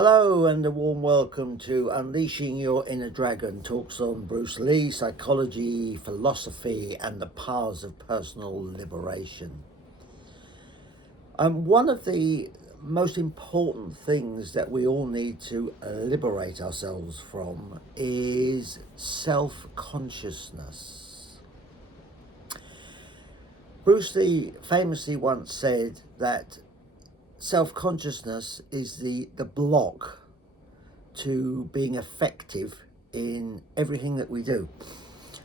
Hello and a warm welcome to Unleashing Your Inner Dragon, talks on Bruce Lee, psychology, philosophy and the powers of personal liberation. One of the most important things that we all need to liberate ourselves from is self-consciousness. Bruce Lee famously once said that self-consciousness is the block to being effective in everything that we do.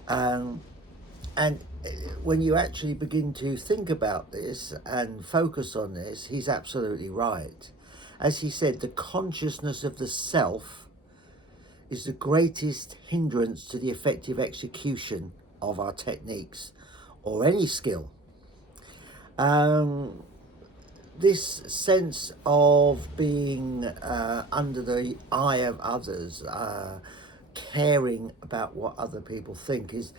And when you actually begin to think about this and focus on this, he's absolutely right. As he said, the consciousness of the self is the greatest hindrance to the effective execution of our techniques or any skill. This sense of being under the eye of others, caring about what other people think, is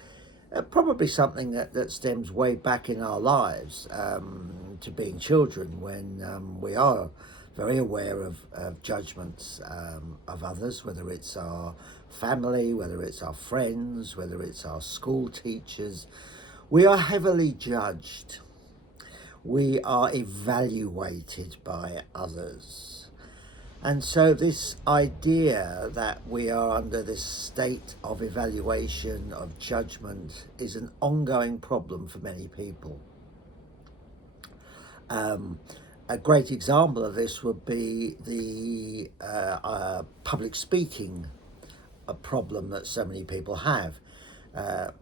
probably something that stems way back in our lives, to being children, when we are very aware of judgments of others, whether it's our family, whether it's our friends, whether it's our school teachers. We are heavily judged. We are evaluated by others. And so this idea that we are under this state of evaluation, of judgment, is an ongoing problem for many people. A great example of this would be the public speaking problem that so many people have.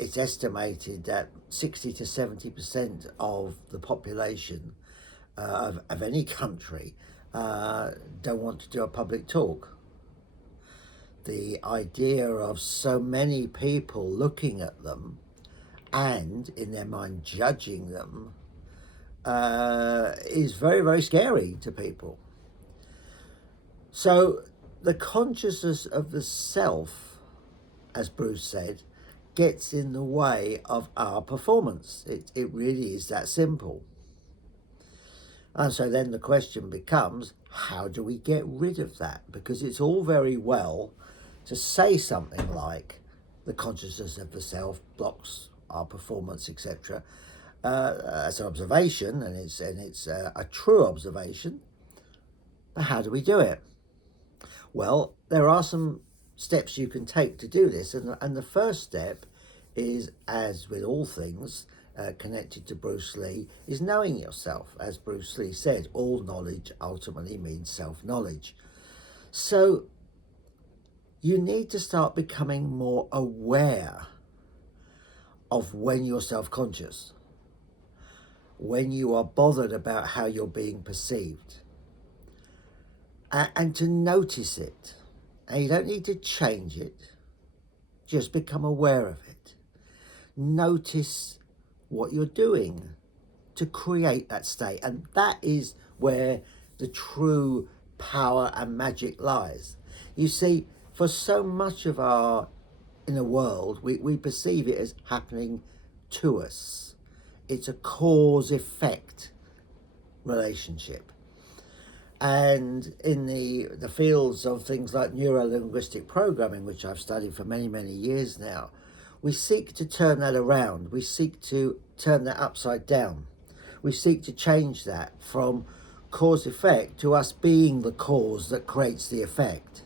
It's estimated that 60 to 70% of the population of any country don't want to do a public talk. The idea of so many people looking at them and in their mind judging them is very, very scary to people. So the consciousness of the self, as Bruce said, gets in the way of our performance. It really is that simple. And so then the question becomes, how do we get rid of that? Because it's all very well to say something like the consciousness of the self blocks our performance, etc. As an observation, and it's a true observation. But how do we do it? Well, there are some steps you can take to do this, and the first step is, as with all things connected to Bruce Lee, is knowing yourself. As Bruce Lee said, all knowledge ultimately means self-knowledge. So you need to start becoming more aware of when you're self-conscious, when you are bothered about how you're being perceived, and to notice it. And you don't need to change it, just become aware of it. Notice what you're doing to create that state. And that is where the true power and magic lies. You see, for so much of our inner world, we perceive it as happening to us. It's a cause-effect relationship. And in the fields of things like neuro-linguistic programming, which I've studied for many, many years now, we seek to turn that around. We seek to turn that upside down. We seek to change that from cause-effect to us being the cause that creates the effect.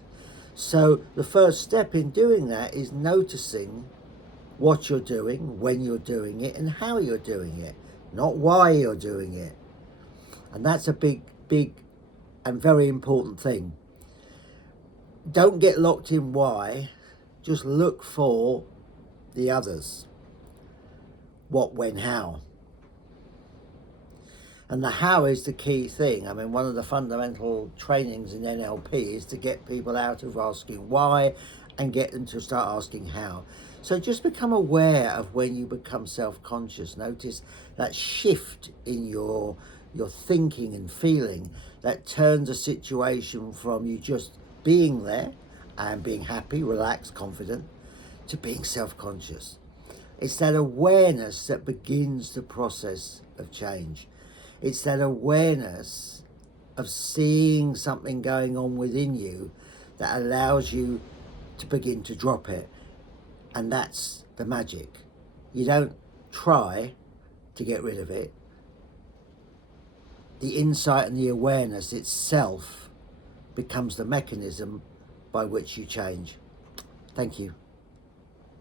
So the first step in doing that is noticing what you're doing, when you're doing it, and how you're doing it, not why you're doing it. And that's a big and very important thing. Don't get locked in why, just look for the others. What, when, how. And the how is the key thing. I mean, one of the fundamental trainings in NLP is to get people out of asking why and get them to start asking how. So just become aware of when you become self-conscious. Notice that shift in your thinking and feeling that turns a situation from you just being there and being happy, relaxed, confident, to being self-conscious. It's that awareness that begins the process of change. It's that awareness of seeing something going on within you that allows you to begin to drop it. And that's the magic. You don't try to get rid of it. The insight and the awareness itself becomes the mechanism by which you change. Thank you.